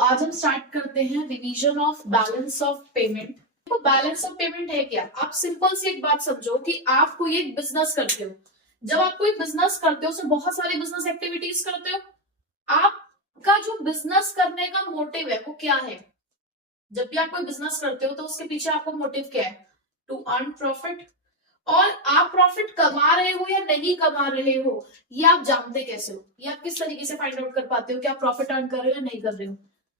आज हम स्टार्ट करते हैं revision of balance of payment. तो बैलेंस ऑफ पेमेंट है क्या? आप सिंपल सी एक बात समझो कि आप कोई एक बिजनेस करते हो। जब आप कोई बिजनेस करते हो तो बहुत सारी बिजनेस एक्टिविटीज करते हो। आपका जो बिजनेस करने का मोटिव है वो क्या है? जब भी आप कोई बिजनेस करते हो तो उसके पीछे आपका मोटिव क्या है? To earn profit. और आप प्रॉफिट कमा रहे हो या नहीं कमा रहे हो, ये आप जानते कैसे हो? ये आप किस तरीके से फाइंड आउट कर पाते हो कि आप प्रॉफिट अर्न कर रहे हो या नहीं कर रहे हो?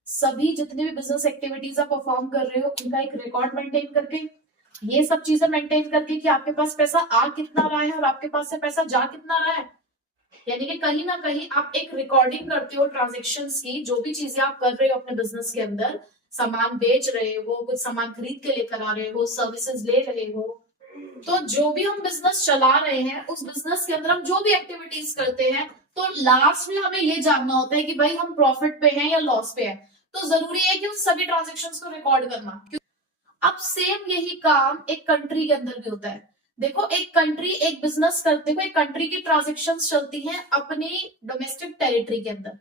सभी जितने भी बिजनेस एक्टिविटीज आप परफॉर्म कर रहे हो उनका एक रिकॉर्ड मेंटेन करके, ये सब चीजें मेंटेन करके कि आपके पास पैसा आ कितना रहा है और आपके पास से पैसा जा कितना रहा है। यानी कि कहीं ना कहीं आप एक रिकॉर्डिंग करते हो ट्रांजेक्शन्स की। जो भी चीजें आप कर रहे हो अपने बिजनेस के अंदर, सामान बेच रहे हो, कुछ सामान खरीद के लेकर आ रहे हो, सर्विसेज ले रहे हो, तो जो भी हम बिजनेस चला रहे हैं उस बिजनेस के अंदर हम जो भी एक्टिविटीज करते हैं, तो लास्ट में हमें ये जानना होता है कि भाई हम प्रॉफिट पे हैं या लॉस पे हैं। तो जरूरी है कि उन सभी ट्रांजेक्शन्स को रिकॉर्ड करना। अब सेम यही काम एक कंट्री के अंदर भी होता है। देखो, एक कंट्री एक बिजनेस करते हुए कंट्री की ट्रांजेक्शन्स चलती हैं अपनी डोमेस्टिक टेरिटरी के अंदर,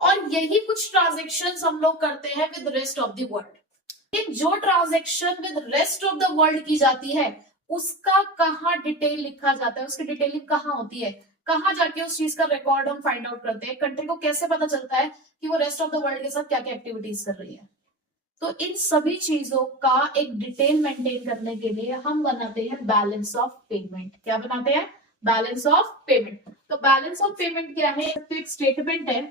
और यही कुछ ट्रांजेक्शन्स हम लोग करते हैं with rest of the world. जो transaction with rest of the world की जाती है उसका कहाँ डिटेल लिखा जाता है, उसकी डिटेलिंग कहाँ होती है, कहाँ जाके उस चीज का रिकॉर्ड हम फाइंड आउट करते हैं। कंट्री को कैसे पता चलता है कि वो रेस्ट ऑफ द वर्ल्ड के साथ क्या क्या एक्टिविटीज कर रही है। तो इन सभी चीजों का एक डिटेल मेंटेन करने के लिए हम बनाते हैं बैलेंस ऑफ पेमेंट। क्या बनाते हैं? Balance of payment. तो बैलेंस ऑफ पेमेंट क्या है? तो एक स्टेटमेंट है।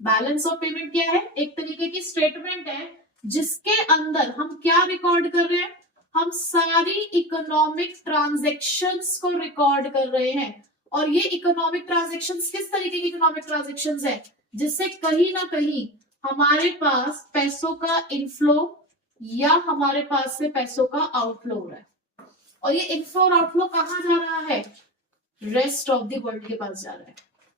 बैलेंस ऑफ पेमेंट क्या है? एक तरीके की स्टेटमेंट है जिसके अंदर हम क्या रिकॉर्ड कर रहे हैं? हम सारी इकोनॉमिक ट्रांजैक्शंस को रिकॉर्ड कर रहे हैं। और ये इकोनॉमिक ट्रांजैक्शंस किस तरीके की इकोनॉमिक ट्रांजैक्शंस है? जिससे कहीं ना कहीं हमारे पास पैसों का इनफ्लो या हमारे पास से पैसों का आउटफ्लो हो रहा है। और ये इनफ्लो और आउटफ्लो कहाँ जा रहा है? रेस्ट ऑफ द वर्ल्ड के पास जा रहा है,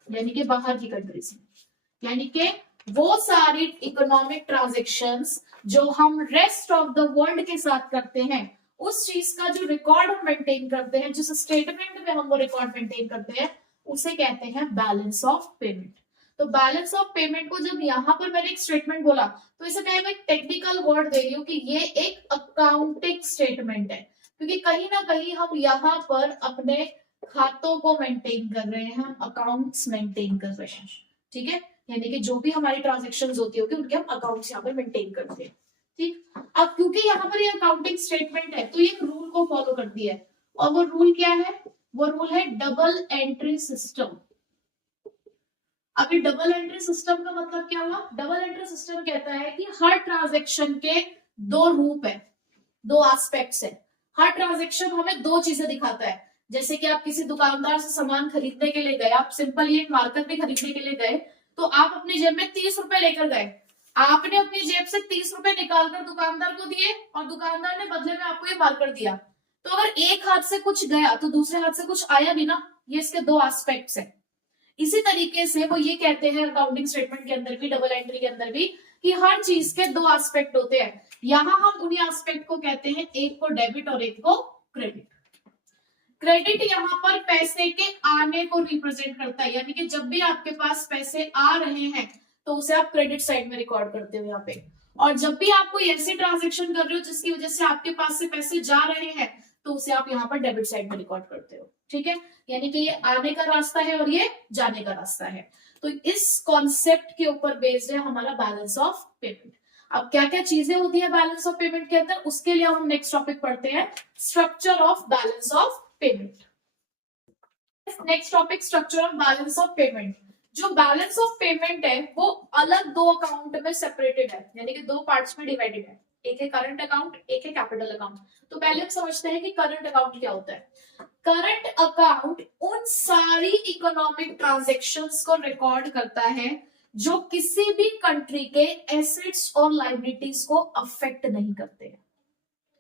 यानी कि बाहर की कंट्रीज में। यानी कि वो सारी इकोनॉमिक ट्रांजैक्शंस जो हम रेस्ट ऑफ द वर्ल्ड के साथ करते हैं, उस चीज का जो रिकॉर्ड हम मेंटेन करते हैं, जिस स्टेटमेंट में हम वो रिकॉर्ड मेंटेन करते हैं, उसे कहते हैं बैलेंस ऑफ पेमेंट। तो बैलेंस ऑफ पेमेंट को जब यहां पर मैंने एक स्टेटमेंट बोला तो इसे कहीं मैं एक टेक्निकल वर्ड दे रही हूँ कि ये एक अकाउंटिंग स्टेटमेंट है, क्योंकि कहीं ना कहीं हम यहाँ पर अपने खातों को मेंटेन कर रहे हैं, हम अकाउंट्स मेंटेन कर रहे हैं। ठीक है, यानी कि जो भी हमारी ट्रांजैक्शंस होती होगी उनके हम अकाउंट्स यहाँ पर मेंटेन करते हैं। ठीक, अब क्योंकि यहाँ पर ये अकाउंटिंग स्टेटमेंट है तो ये रूल को फॉलो करती है, और वो रूल क्या है? वो रूल है डबल एंट्री सिस्टम। अभी डबल एंट्री सिस्टम का मतलब क्या हुआ? डबल एंट्री सिस्टम कहता है कि हर ट्रांजैक्शन के दो रूप है, दो एस्पेक्ट्स है। हर ट्रांजैक्शन हमें दो चीजें दिखाता है। जैसे कि आप किसी दुकानदार से सामान खरीदने के लिए गए, आप सिंपल ये मार्केट में खरीदने के लिए गए, तो आप अपनी जेब में 30 रुपए लेकर गए। आपने अपनी जेब से 30 रुपए निकालकर दुकानदार को दिए और दुकानदार ने बदले में आपको ये मार्कर दिया। तो अगर एक हाथ से कुछ गया तो दूसरे हाथ से कुछ आया भी ना। ये इसके दो एस्पेक्ट्स है। इसी तरीके से वो ये कहते हैं अकाउंटिंग स्टेटमेंट के अंदर भी, डबल एंट्री के अंदर भी, कि हर चीज के दो एस्पेक्ट होते हैं। यहां हम उन्हीं एस्पेक्ट को कहते हैं, एक को डेबिट और एक को क्रेडिट। क्रेडिट यहाँ पर पैसे के आने को रिप्रेजेंट करता है, यानी कि जब भी आपके पास पैसे आ रहे हैं तो उसे आप क्रेडिट साइड में रिकॉर्ड करते हो यहाँ पे। और जब भी आप कोई ऐसी ट्रांजेक्शन कर रहे हो जिसकी वजह से आपके पास से पैसे जा रहे हैं तो उसे आप यहाँ पर डेबिट साइड में रिकॉर्ड करते हो। ठीक है, यानी कि ये आने का रास्ता है और ये जाने का रास्ता है। तो इस कॉन्सेप्ट के ऊपर बेस्ड है हमारा बैलेंस ऑफ पेमेंट। अब क्या क्या चीजें होती है बैलेंस ऑफ पेमेंट के अंदर, उसके लिए हम नेक्स्ट टॉपिक पढ़ते हैं, structure of balance of payment. Next topic, structure of balance of payment. जो बैलेंस ऑफ पेमेंट है वो अलग दो अकाउंट में सेपरेटेड है, यानी कि दो पार्ट्स में डिवाइडेड है। एक है करंट अकाउंट, एक है कैपिटल अकाउंट। तो पहले हम समझते हैं कि करंट अकाउंट क्या होता है। करंट अकाउंट उन सारी इकोनॉमिक ट्रांजैक्शंस को रिकॉर्ड करता है जो किसी भी कंट्री के एसेट्स और लायबिलिटीज को अफेक्ट नहीं करते हैं।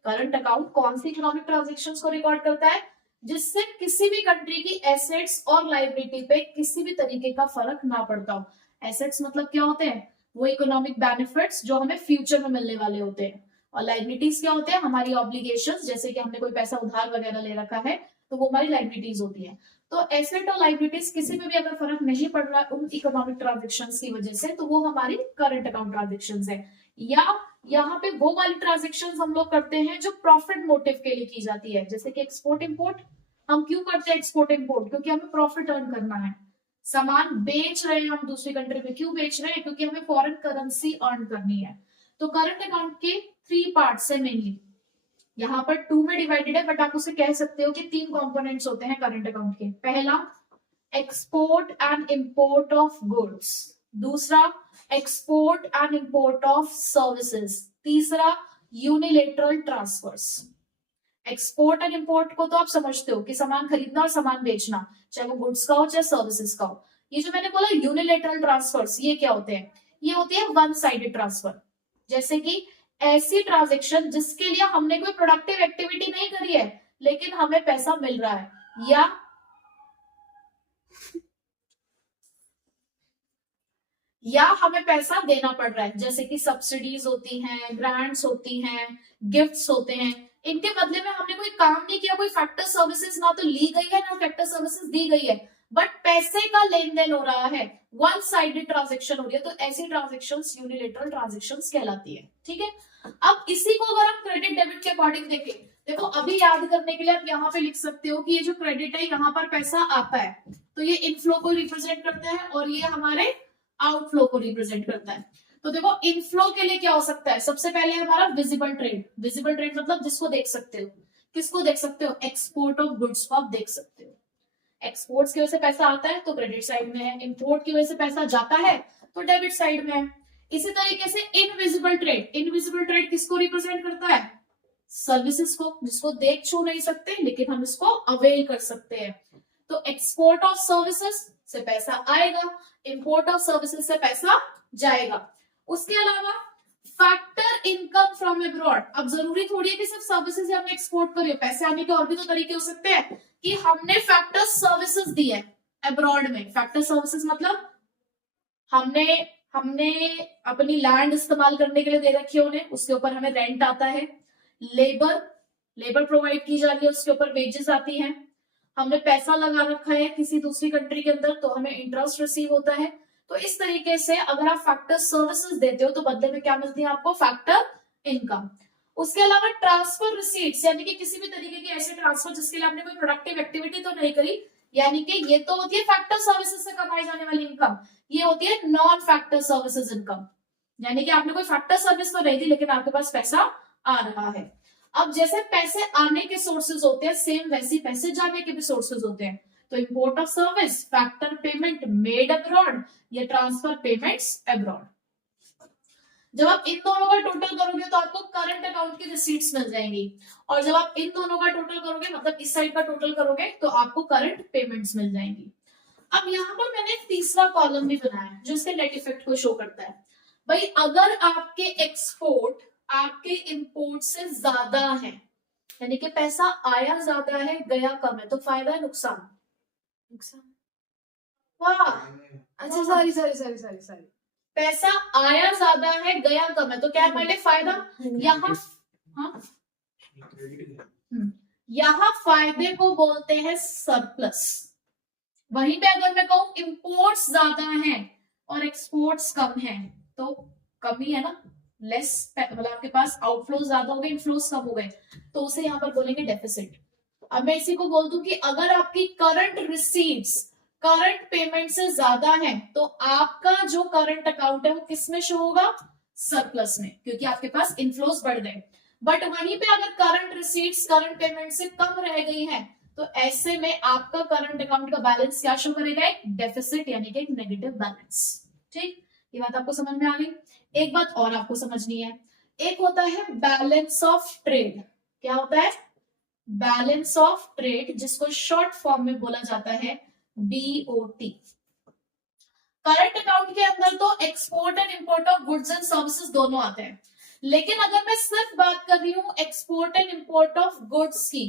करंट अकाउंट कौन सी इकोनॉमिक ट्रांजैक्शंस को रिकॉर्ड करता है? जिससे किसी भी कंट्री की एसेट्स और लायबिलिटी पे किसी भी तरीके का फर्क ना पड़ता हो। एसेट्स मतलब क्या होते हैं? वो इकोनॉमिक बेनिफिट्स जो हमें फ्यूचर में मिलने वाले होते हैं। और लायबिलिटीज क्या होते हैं? हमारी ऑब्लिगेशंस, जैसे कि हमने कोई पैसा उधार वगैरह ले रखा है तो वो हमारी लाइबिलिटीज होती है। तो एसेट और लाइबिलिटीज किसी में भी अगर फर्क नहीं पड़ रहा है उन इकोनॉमिक ट्रांजेक्शन्स की वजह से, तो वो हमारी करंट अकाउंट ट्रांजेक्शन्स है। या यहाँ पे वो वाली ट्रांजेक्शन्स हम लोग करते हैं जो प्रॉफिट मोटिव के लिए की जाती है, जैसे कि एक्सपोर्ट इंपोर्ट। हम क्यों करते हैं एक्सपोर्ट इंपोर्ट? क्योंकि हमें प्रॉफिट अर्न करना है। सामान बेच रहे हैं हम दूसरी कंट्री में, क्यों बेच रहे हैं? क्योंकि हमें फॉरेन करेंसी अर्न करनी है। तो करंट अकाउंट के 3 पार्ट्स है मेनली, यहाँ पर 2 में डिवाइडेड है, बट आप उसे कह सकते हो कि 3 कंपोनेंट्स होते हैं करंट अकाउंट के। पहला export and import of goods, दूसरा export and import of services, तीसरा unilateral transfers. Export and import को तो आप समझते हो कि सामान खरीदना और सामान बेचना, चाहे वो गुड्स का हो चाहे सर्विसेज का हो। ये जो मैंने बोला यूनिलेटरल ट्रांसफर्स, ये क्या होते हैं? ये होती है वन साइडेड ट्रांसफर। जैसे कि ऐसी ट्रांजेक्शन जिसके लिए हमने कोई प्रोडक्टिव एक्टिविटी नहीं करी है लेकिन हमें पैसा मिल रहा है, या हमें पैसा देना पड़ रहा है, जैसे कि सब्सिडीज होती हैं, ग्रांट्स होती हैं, गिफ्ट्स होते हैं। इनके बदले में हमने कोई काम नहीं किया, कोई फैक्टर सर्विसेज ना तो ली गई है ना फैक्टर सर्विसेज दी गई है, बट पैसे का लेन देन हो रहा है, वन साइडेड ट्रांजेक्शन हो रही है। तो ऐसी ट्रांजेक्शंस यूनिलेटरल ट्रांजेक्शंस कहलाती है। ठीक है, अब इसी को अगर हम क्रेडिट डेबिट के अकॉर्डिंग देखें, देखो अभी याद करने के लिए आप यहाँ पे लिख सकते हो कि ये जो क्रेडिट है यहाँ पर पैसा आता है तो ये इनफ्लो को रिप्रेजेंट करता है और ये हमारे आउटफ्लो को रिप्रेजेंट करता है। तो देखो इनफ्लो के लिए क्या हो सकता है? सबसे पहले हमारा विजिबल ट्रेड। विजिबल ट्रेड मतलब जिसको देख सकते हो। किसको देख सकते हो? एक्सपोर्ट ऑफ गुड्स को आप देख सकते हो। एक्सपोर्ट्स की वजह से पैसा आता है तो क्रेडिट साइड में है, इंपोर्ट की वजह से पैसा जाता है तो डेबिट साइड में है। इसी तरीके से इनविजिबल ट्रेड, इनविजिबल ट्रेड किसको रिप्रेजेंट करता है? सर्विसेज को, जिसको देख छू नहीं सकते लेकिन हम इसको अवेल कर सकते हैं। तो एक्सपोर्ट ऑफ सर्विसेज से पैसा आएगा, इंपोर्ट ऑफ सर्विसेज से पैसा जाएगा। उसके अलावा फैक्टर इनकम फ्रॉम अब्रॉड। अब जरूरी थोड़ी है कि सिर्फ सर्विसेज हमने एक्सपोर्ट करी, पैसे आने के और भी तो तरीके हो सकते हैं कि हमने फैक्टर सर्विसेज दी है अब्रॉड में। फैक्टर सर्विसेज मतलब हमने अपनी लैंड इस्तेमाल करने के लिए दे रखी है उन्हें, उसके ऊपर हमें रेंट आता है, लेबर प्रोवाइड की जा रही है, उसके ऊपर वेजेस आती हैं, हमने पैसा लगा रखा है किसी दूसरी कंट्री के अंदर तो हमें इंटरेस्ट रिसीव होता है। तो इस तरीके से अगर आप फैक्टर सर्विसेज देते हो तो बदले में क्या मिलती है आपको? Factor income. उसके अलावा ट्रांसफर रिसीट्स, यानी कि किसी भी तरीके की ऐसे ट्रांसफर जिसके लिए आपने कोई प्रोडक्टिव एक्टिविटी तो नहीं करी, यानी कि ये तो होती है फैक्टर सर्विसेज से कमाई जाने वाली इनकम, ये होती है नॉन फैक्टर सर्विसेज इनकम। यानी कि आपने कोई फैक्टर सर्विस तो नहीं दी लेकिन आपके पास पैसा आ रहा है। अब जैसे पैसे आने के सोर्सेज होते हैं सेम वैसे पैसे जाने के भी सोर्सेज होते हैं। तो import of service, factor payment made abroad, या ट्रांसफर पेमेंट्स अब्रॉड। जब आप इन दोनों का टोटल करोगे तो आपको करंट अकाउंट की रिसीट्स मिल जाएंगी, और जब आप इन दोनों का टोटल करोगे मतलब इस साइड का टोटल करोगे तो आपको करंट पेमेंट्स मिल जाएंगी। अब यहाँ पर मैंने एक तीसरा कॉलम भी बनाया है जो इसके नेट इफेक्ट को शो करता है। भाई अगर आपके एक्सपोर्ट आपके इंपोर्ट से ज्यादा है, यानी कि पैसा आया ज्यादा है गया कम है, तो फायदा है नुकसान? नुकसान। वाह, अच्छा सॉरी पैसा आया ज्यादा है गया कम है तो क्या है पहले फायदा? यहाँ हाँ यहाँ फायदे को बोलते हैं सरप्लस। वहीं पे अगर मैं कहूं इंपोर्ट्स ज्यादा हैं और एक्सपोर्ट्स कम है तो कमी है ना, लेस, मतलब आपके पास आउटफ्लोज ज्यादा हो गए इनफ्लोज कम हो गए, तो उसे यहाँ पर बोलेंगे डेफिसिट। अब मैं इसी को बोल दूं कि अगर आपकी करंट रिसीट्स करंट पेमेंट से ज्यादा है तो आपका जो करंट अकाउंट है वो किस में शो होगा? सरप्लस में, क्योंकि आपके पास इनफ्लोज बढ़ गए। बट वहीं पे अगर करंट रिसीट्स करंट पेमेंट से कम रह गई है तो ऐसे में आपका करंट अकाउंट का बैलेंस क्या शो करेगा? एक डेफिसिट, यानी कि एक नेगेटिव बैलेंस। ठीक, ये बात आपको समझ में आ गई। एक बात और आपको समझनी है, एक होता है बैलेंस ऑफ ट्रेड। क्या होता है? बैलेंस ऑफ ट्रेड, जिसको शॉर्ट फॉर्म में बोला जाता है BOT। करंट अकाउंट के अंदर तो export and import of goods and services दोनों आते हैं, लेकिन अगर मैं सिर्फ बात कर रही हूं export and import of goods की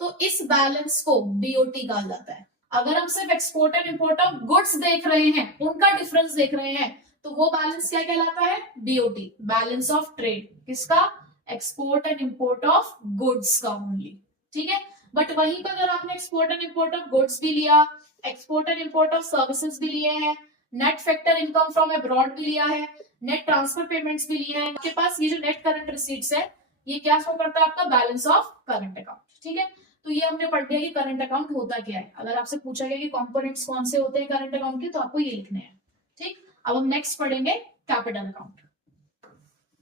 तो इस बैलेंस को BOT कहा जाता है। अगर हम सिर्फ export and import of goods देख रहे हैं, उनका डिफरेंस देख रहे हैं, तो वो बैलेंस क्या कहलाता है? BOT, balance of trade. किसका? Export and import of goods का ओनली। ठीक है, बट वहीं पर अगर आपने export and import of goods भी लिया, export and import of services भी लिए हैं, net factor income from abroad भी लिया है, नेट ट्रांसफर पेमेंट्स भी लिए हैं, आपके पास ये जो नेट करंट रिसीट्स है ये क्या शो करता है? आपका बैलेंस ऑफ करंट अकाउंट। ठीक है, तो ये हमने पढ़ लिया कि करंट अकाउंट होता क्या है। अगर आपसे पूछा गया कि कंपोनेंट्स कौन से होते हैं करंट अकाउंट के, तो आपको ये लिखने हैं। ठीक, अब हम नेक्स्ट पढ़ेंगे कैपिटल अकाउंट।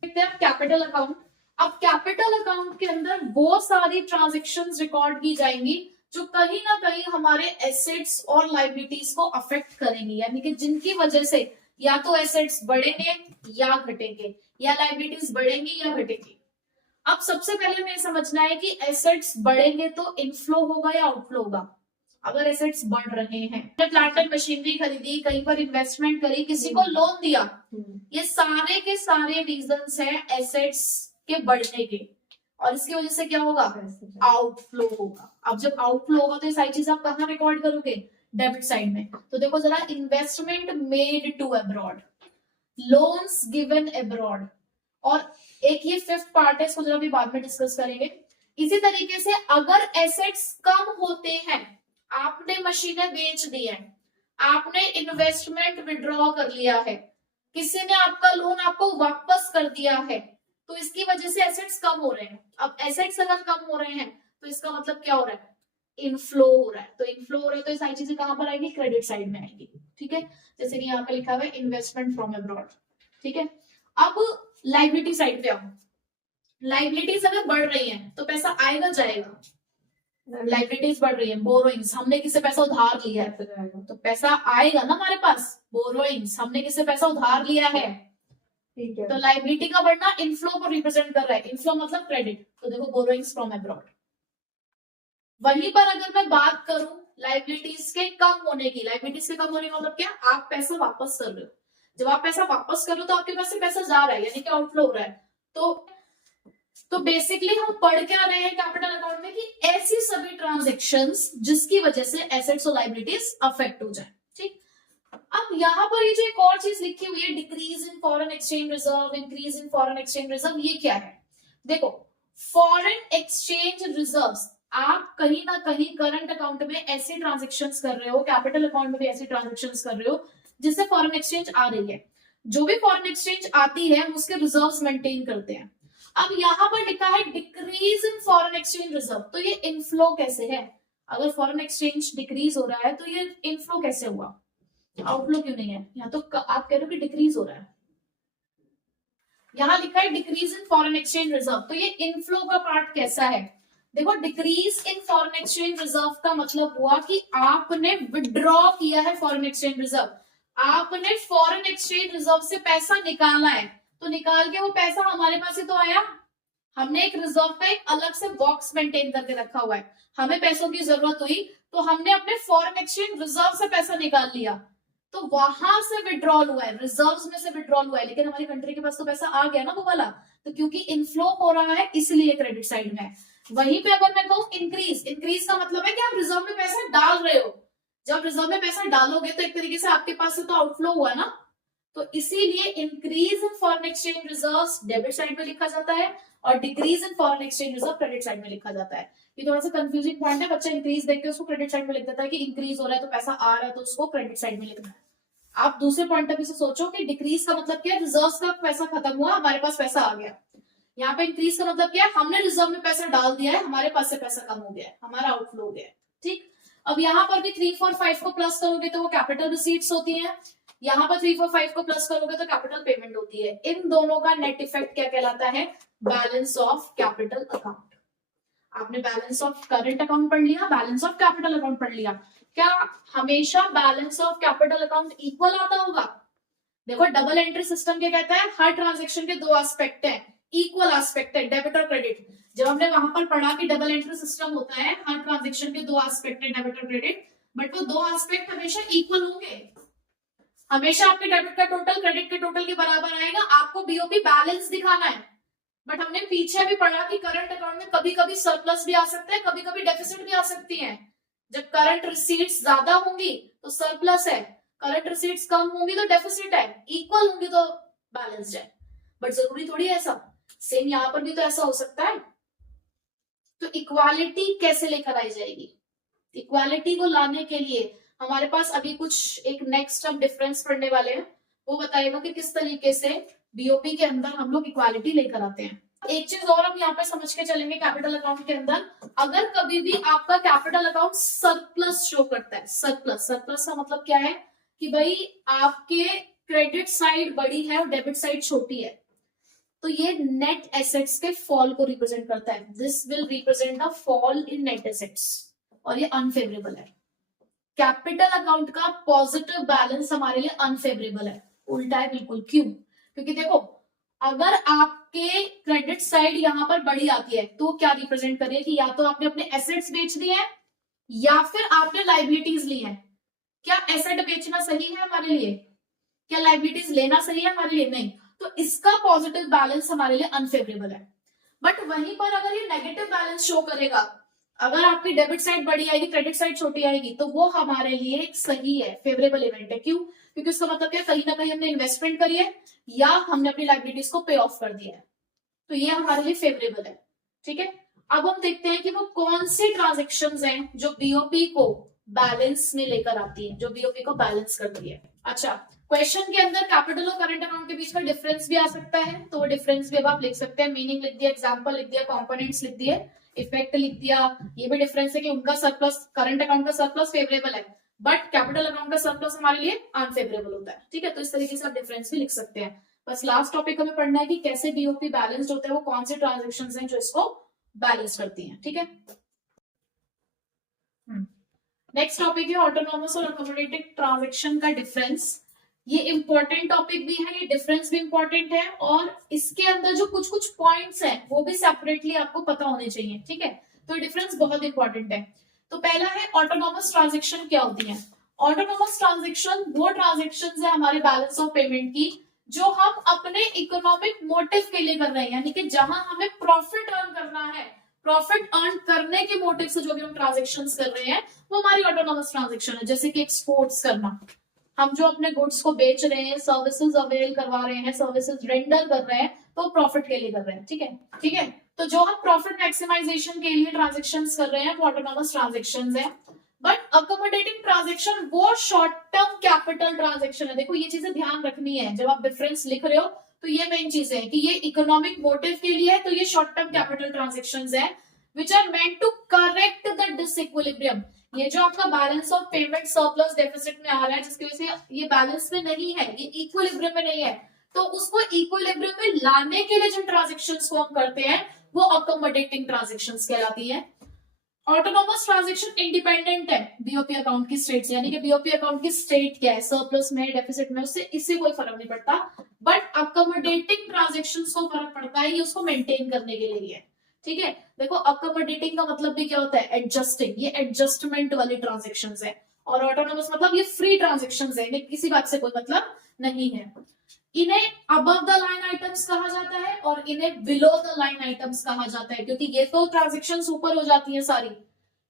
देखते हैं कैपिटल अकाउंट। अब कैपिटल अकाउंट के अंदर वो सारी ट्रांजेक्शन्स रिकॉर्ड की जाएंगी जो कहीं ना कहीं हमारे एसेट्स और लायबिलिटीज को अफेक्ट करेंगी, यानी कि जिनकी वजह से या तो एसेट्स बढ़ेंगे या घटेंगे, या लायबिलिटीज बढ़ेंगी या घटेंगी। अब सबसे पहले हमें समझना है कि एसेट्स बढ़ेंगे तो इनफ्लो होगा या आउटफ्लो होगा। अगर एसेट्स बढ़ रहे हैं, प्लांट एंड मशीनरी खरीदी, कहीं पर इन्वेस्टमेंट करी, किसी को लोन दिया, ये सारे के सारे रीजंस हैं एसेट्स के बढ़ने के, और इसकी वजह से क्या होगा? आउटफ्लो होगा। अब जब आउटफ्लो होगा तो ये सारी चीज आप कहाँ रिकॉर्ड करोगे? डेबिट साइड में। तो देखो जरा, investment made to abroad, loans given abroad, और एक ये फिफ्थ पार्ट है, इसको जरा भी बाद में डिस्कस करेंगे। इसी तरीके से अगर एसेट्स कम होते हैं, आपने मशीनें बेच दी हैं, आपने इन्वेस्टमेंट विड्रॉ कर लिया है, किसी ने आपका लोन आपको वापस कर दिया है, तो इसकी वजह से एसेट्स कम हो रहे हैं। अब एसेट्स अगर कम हो रहे हैं तो इसका मतलब क्या हो रहा है? इनफ्लो हो रहा है। तो इनफ्लो हो रहा है तो ये सारी चीजें कहां पर आएंगी? क्रेडिट साइड में आएंगी। ठीक है, जैसे कि यहाँ पे लिखा हुआ है इन्वेस्टमेंट फ्रॉम अब्रॉड। ठीक है, अब लायबिलिटी साइड पे आओ। लायबिलिटीज अगर बढ़ रही हैं तो पैसा आएगा जाएगा? लायबिलिटीज बढ़ रही है, बोरोइंग्स, हमने किससे पैसा उधार लिया है तो पैसा आएगा ना हमारे पास। बोरोइंग्स, हमने किससे पैसा उधार लिया है। ठीक है, तो लायबिलिटी का बढ़ना इनफ्लो को रिप्रेजेंट कर रहा है। इनफ्लो मतलब क्रेडिट, तो देखो बोरोइंग्स फ्रॉम अब्रॉड। वहीं पर अगर मैं बात करूं लायबिलिटीज के कम होने की, लायबिलिटीज के कम होने का मतलब क्या? आप पैसा वापस कर रहे हो। जब आप पैसा वापस कर रहे हो तो आपके पास से पैसा जा रहा है, यानी कि आउटफ्लो हो रहा है। तो बेसिकली हम पढ़ क्या रहे हैं कैपिटल अकाउंट में कि ऐसी सभी ट्रांजैक्शंस जिसकी वजह से एसेट्स और लायबिलिटीज अफेक्ट हो जाए। ठीक, अब यहाँ पर ये जो एक और चीज लिखी हुई है, decrease in foreign exchange reserve, increase in foreign exchange reserve, ये क्या है? देखो, फॉरेन एक्सचेंज रिजर्व्स, आप कहीं ना कहीं करंट अकाउंट में ऐसी ट्रांजेक्शन्स कर रहे हो, कैपिटल अकाउंट में भी ऐसी ट्रांजेक्शन्स कर रहे हो जिससे फॉरेन एक्सचेंज आ रही है। जो भी फॉरेन एक्सचेंज आती है हम उसके रिजर्व्स मेंटेन करते हैं। अब यहाँ पर लिखा है decrease in foreign exchange reserve, तो ये इनफ्लो कैसे है? अगर फॉरेन एक्सचेंज डिक्रीज हो रहा है तो ये इनफ्लो कैसे हुआ? आउटफ्लो क्यों नहीं है? यहाँ तो आप कह रहे हो कि डिक्रीज हो रहा है, यहाँ लिखा है decrease in foreign exchange reserve, तो ये इनफ्लो का पार्ट कैसा है? देखो, decrease in foreign exchange reserve का मतलब हुआ कि आपने विड्रॉ किया है फॉरेन एक्सचेंज रिजर्व, आपने फॉरेन एक्सचेंज रिजर्व से पैसा निकाला है, तो निकाल के वो पैसा हमारे पास ही तो आया। हमने एक रिजर्व का एक अलग से बॉक्स मेंटेन करके रखा हुआ है, हमें पैसों की जरूरत हुई तो हमने अपने फॉरेन एक्सचेंज रिजर्व से पैसा निकाल लिया, तो वहां से विड्रॉल हुआ है, रिजर्व्स में से विड्रॉल हुआ है, लेकिन हमारी कंट्री के पास तो पैसा आ गया ना वो वाला, तो क्योंकि इनफ्लो हो रहा है इसलिए क्रेडिट साइड में। वहीं पे अगर मैं कहूँ इंक्रीज, इंक्रीज का मतलब है कि आप रिजर्व में पैसा डाल रहे हो। जब रिजर्व में पैसा डालोगे तो एक तरीके से आपके पास से तो आउटफ्लो हुआ ना, तो इसीलिए increase in foreign exchange reserves debit side में लिखा जाता है और decrease in foreign exchange reserve credit side में लिखा जाता है। ये थोड़ा सा कंफ्यूजिंग पॉइंट है, बच्चा इंक्रीज देख के उसको क्रेडिट साइड में लिख देता है कि इंक्रीज हो रहा है तो पैसा आ रहा है तो उसको क्रेडिट साइड में लिखना है। आप दूसरे पॉइंट ऑफ व्यू से सोचो कि डिक्रीज का मतलब क्या है? रिजर्व्स का पैसा खत्म हुआ, हमारे पास पैसा आ गया। यहाँ पे इंक्रीज का मतलब क्या है? हमने रिजर्व में पैसा डाल दिया है, हमारे पास से पैसा कम हो गया है, हमारा आउटफ्लो हो गया है। ठीक, अब यहाँ पर भी 3, 4, 5 को प्लस करोगे तो वो कैपिटल रिसीट्स होती है, यहाँ पर 3, 4, 5 को प्लस करोगे तो कैपिटल पेमेंट होती है। इन दोनों का नेट इफेक्ट क्या कहलाता है? Balance of capital account. आपने बैलेंस ऑफ करंट अकाउंट पढ़ लिया, बैलेंस ऑफ कैपिटल अकाउंट पढ़ लिया। क्या हमेशा balance of capital account equal आता होगा? देखो, डबल एंट्री सिस्टम क्या कहता है? हर ट्रांजेक्शन के दो एस्पेक्ट है, इक्वल एस्पेक्ट है, डेबिट और क्रेडिट। जब हमने वहां पर पढ़ा कि डबल एंट्री सिस्टम होता है, हर ट्रांजेक्शन के दो एस्पेक्ट है, डेबिट और क्रेडिट, बट वो दो एस्पेक्ट हमेशा इक्वल होंगे। हमेशा आपके डेबिट का टोटल क्रेडिट के टोटल के बराबर आएगा, आपको बीओपी बैलेंस दिखाना है। बट हमने पीछे भी पढ़ा कि करंट अकाउंट में कभी कभी सरप्लस भी आ सकता है, कभी कभी डेफिसिट भी आ सकती है। जब करंट रिसीट्स ज्यादा होंगी तो सरप्लस है, करंट रिसीट्स कम होंगी तो डेफिसिट है, इक्वल होंगी तो बैलेंस्ड है। बट जरूरी थोड़ी है ऐसा, सेम यहाँ पर भी तो ऐसा हो सकता है। तो इक्वालिटी कैसे लेकर आई जाएगी? इक्वालिटी को लाने के लिए हमारे पास अभी कुछ एक नेक्स्ट हम डिफरेंस पढ़ने वाले हैं, वो बताएगा कि किस तरीके से बीओपी के अंदर हम लोग इक्वालिटी लेकर आते हैं। एक चीज और हम यहाँ पे समझ के चलेंगे कैपिटल अकाउंट के अंदर, अगर कभी भी आपका कैपिटल अकाउंट सरप्लस शो करता है, सरप्लस का मतलब क्या है कि भाई आपके क्रेडिट साइड बड़ी है और डेबिट साइड छोटी है, तो ये नेट एसेट्स के फॉल को रिप्रेजेंट करता है। This will represent the fall in net assets और ये अनफेवरेबल है। कैपिटल अकाउंट का पॉजिटिव बैलेंस हमारे लिए अनफेवरेबल है, उल्टा है बिल्कुल। क्यों? क्योंकि देखो अगर आपके क्रेडिट साइड यहां पर बड़ी आती है तो क्या रिप्रेजेंट करिए कि या तो आपने अपने एसेट्स बेच दिए हैं या फिर आपने लाइबिलिटीज ली है। क्या एसेट बेचना सही है हमारे लिए? क्या लाइबिलिटीज लेना सही है हमारे लिए? नहीं। तो इसका पॉजिटिव बैलेंस हमारे लिए अनफेवरेबल है। बट वहीं पर अगर ये नेगेटिव बैलेंस शो करेगा, अगर आपकी डेबिट साइड बड़ी आएगी क्रेडिट साइड छोटी आएगी, तो वो हमारे लिए एक सही है, फेवरेबल इवेंट है। क्यों? क्योंकि उसका मतलब क्या, कहीं ना कहीं हमने इन्वेस्टमेंट करी है या हमने अपनी लाइबिलिटीज को पे ऑफ कर दिया है, तो ये हमारे लिए फेवरेबल है। ठीक है, अब हम देखते हैं कि वो कौन सी ट्रांजेक्शन्स हैं जो बीओपी को बैलेंस में लेकर आती है, जो बीओपी को बैलेंस करती है। अच्छा, क्वेश्चन के अंदर कैपिटल और करंट अकाउंट के बीच में डिफरेंस भी आ सकता है, तो वो डिफरेंस भी अब आप लिख सकते हैं। मीनिंग लिख दिया, एग्जांपल लिख दिया, कंपोनेंट्स लिख दिए, इफेक्ट लिख दिया। ये भी डिफरेंस है कि उनका सरप्लस, करंट अकाउंट का सरप्लस फेवरेबल है बट कैपिटल अकाउंट का सरप्लस हमारे लिए अनफेवरेबल होता है। ठीक है, तो इस तरीके से आप डिफरेंस भी लिख सकते हैं। बस लास्ट टॉपिक हमें पढ़ना है कि कैसे बीओपी बैलेंस्ड होता है, वो कौन से ट्रांजेक्शंस हैं जो इसको बैलेंस करती हैं। ठीक है, नेक्स्ट टॉपिक है ऑटोनॉमस और अकोमोडेटिव ट्रांजैक्शन का डिफरेंस। ये इंपॉर्टेंट टॉपिक भी है, ये डिफरेंस भी इंपॉर्टेंट है, और इसके अंदर जो कुछ कुछ पॉइंट्स हैं वो भी सेपरेटली आपको पता होने चाहिए। ठीक है, तो डिफरेंस बहुत इंपॉर्टेंट है। तो पहला है ऑटोनॉमस ट्रांजैक्शन क्या होती है। ऑटोनॉमस ट्रांजैक्शन वो ट्रांजैक्शन है हमारे बैलेंस ऑफ पेमेंट की जो हम अपने इकोनॉमिक मोटिव के लिए कर रहे हैं, यानी कि जहां हमें प्रॉफिट अर्न करना है, प्रॉफिट अर्न करने के मोटिव से जो भी हम ट्रांजेक्शन कर रहे हैं वो हमारी ऑटोनॉमस ट्रांजेक्शन है। जैसे कि एक्सपोर्ट्स करना, हम जो अपने गुड्स को बेच रहे हैं, सर्विसेज अवेल करवा रहे हैं, सर्विसेज रेंडर कर रहे हैं, तो प्रॉफिट के लिए कर रहे हैं। ठीक है, ठीक है, तो जो हम प्रॉफिट मैक्सिमाइजेशन के लिए ट्रांजेक्शन कर रहे हैं वो ऑटोनॉमस ट्रांजेक्शन है। बट अकोमोडेटिंग ट्रांजेक्शन वो शॉर्ट टर्म कैपिटल ट्रांजेक्शन है। देखो ये चीजें ध्यान रखनी है जब आप डिफरेंस लिख रहे हो, तो ये मेन चीज है कि ये इकोनॉमिक मोटिव के लिए है, तो ये शॉर्ट टर्म कैपिटल ट्रांजेक्शंस है which are meant to correct the disequilibrium. ये जो आपका balance of payment surplus deficit में आ रहा है, जिसकी वजह से ये बैलेंस में नहीं है, ये इक्विलिब्रियम में नहीं है, तो उसको इक्विलिब्रियम में लाने के लिए जिन ट्रांजेक्शंस को हम करते हैं वो अकोमोडेटिंग ट्रांजेक्शंस कहलाती है। ऑटोनॉमस ट्रांजैक्शन इंडिपेंडेंट है बीओपी अकाउंट की स्टेट से, यानी कि बीओपी अकाउंट की स्टेट क्या है, सरप्लस में, डेफिसिट में, उससे इससे कोई फर्क नहीं पड़ता। बट अकोमोडेटिंग ट्रांजैक्शंस को फर्क पड़ता है, ये उसको मेंटेन करने के लिए है। ठीक है, देखो अकोमोडेटिंग का मतलब भी क्या होता है, एडजस्टिंग, ये एडजस्टमेंट वाली ट्रांजेक्शंस है, और ऑटोनॉमस मतलब ये फ्री ट्रांजेक्शंस है, इन्हें किसी बात से कोई मतलब नहीं है। इन्हें अबव द लाइन आइटम्स कहा जाता है और इन्हें बिलो द लाइन आइटम्स कहा जाता है, क्योंकि ये तो ट्रांजेक्शंस ऊपर हो जाती है सारी,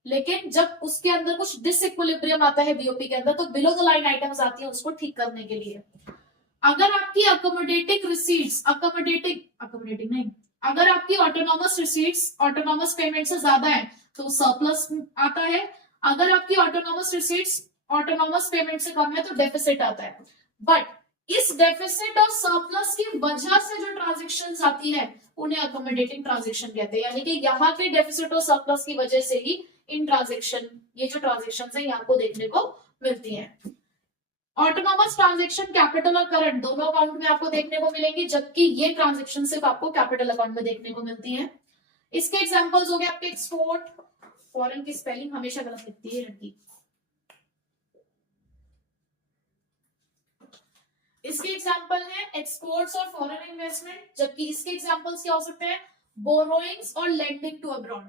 लेकिन जब उसके अंदर कुछ डिसइक्विलिब्रियम आता है बीओपी के अंदर, तो बिलो द लाइन आइटम्स आती है उसको ठीक करने के लिए। अगर आपकी अकोमोडेटिंग रिसीट्स, अकोमोडेटिंग नहीं, अगर आपकी ऑटोनॉमस रिसीट्स ऑटोनॉमस पेमेंट से ज्यादा है तो सरप्लस आता है, अगर आपकी ऑटोनॉमस रिसीट्स ऑटोनॉमस पेमेंट से कम है तो डेफिसिट आता है। बट इस डेफिसिट और सरप्लस की वजह से जो ट्रांजेक्शंस आती है उन्हें अकोमोडेटिंग ट्रांजेक्शन कहते हैं, यानी कि यहाँ के डेफिसिट और सरप्लस की वजह से ही इन ट्रांजेक्शन, ये जो ट्रांजेक्शन है यहाँ को देखने को मिलती है। ऑटोनॉमस ट्रांजेक्शन कैपिटल और करंट दोनों अकाउंट में आपको देखने को मिलेंगी, जबकि ये ट्रांजेक्शन सिर्फ आपको कैपिटल अकाउंट में देखने को मिलती है। इसके एग्जांपल्स हो गए आपके एक्सपोर्ट, फॉरेन की स्पेलिंग हमेशा गलत लिखती है लड़की। इसके एग्जांपल है एक्सपोर्ट्स और फॉरेन इन्वेस्टमेंट, जबकि इसके एग्जांपल्स क्या हो सकते हैं, बोरोइंग्स और लेंडिंग टू अब्रॉड।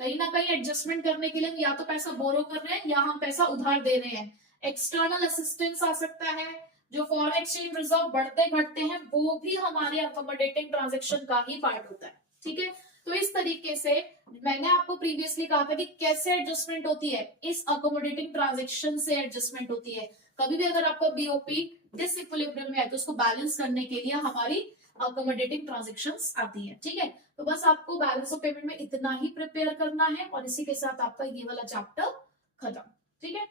कहीं ना कहीं एडजस्टमेंट करने के लिए हम या तो पैसा बोरो कर रहे हैं या हम पैसा उधार दे रहे हैं। एक्सटर्नल असिस्टेंस आ सकता है, जो फॉरेन एक्सचेंज रिजर्व बढ़ते घटते हैं वो भी हमारे अकोमोडेटिंग ट्रांजेक्शन का ही पार्ट होता है। ठीक है, तो इस तरीके से मैंने आपको प्रीवियसली कहा था कि कैसे एडजस्टमेंट होती है, इस अकोमोडेटिंग ट्रांजेक्शन से एडजस्टमेंट होती है। कभी भी अगर आपका बीओपी डिसइक्विलिब्रियम में है तो उसको बैलेंस करने के लिए हमारी अकोमोडेटिंग ट्रांजेक्शंस आती है। ठीक है, तो बस आपको बैलेंस ऑफ पेमेंट में इतना ही प्रिपेयर करना है और इसी के साथ आपका ये वाला चैप्टर खत्म। ठीक है।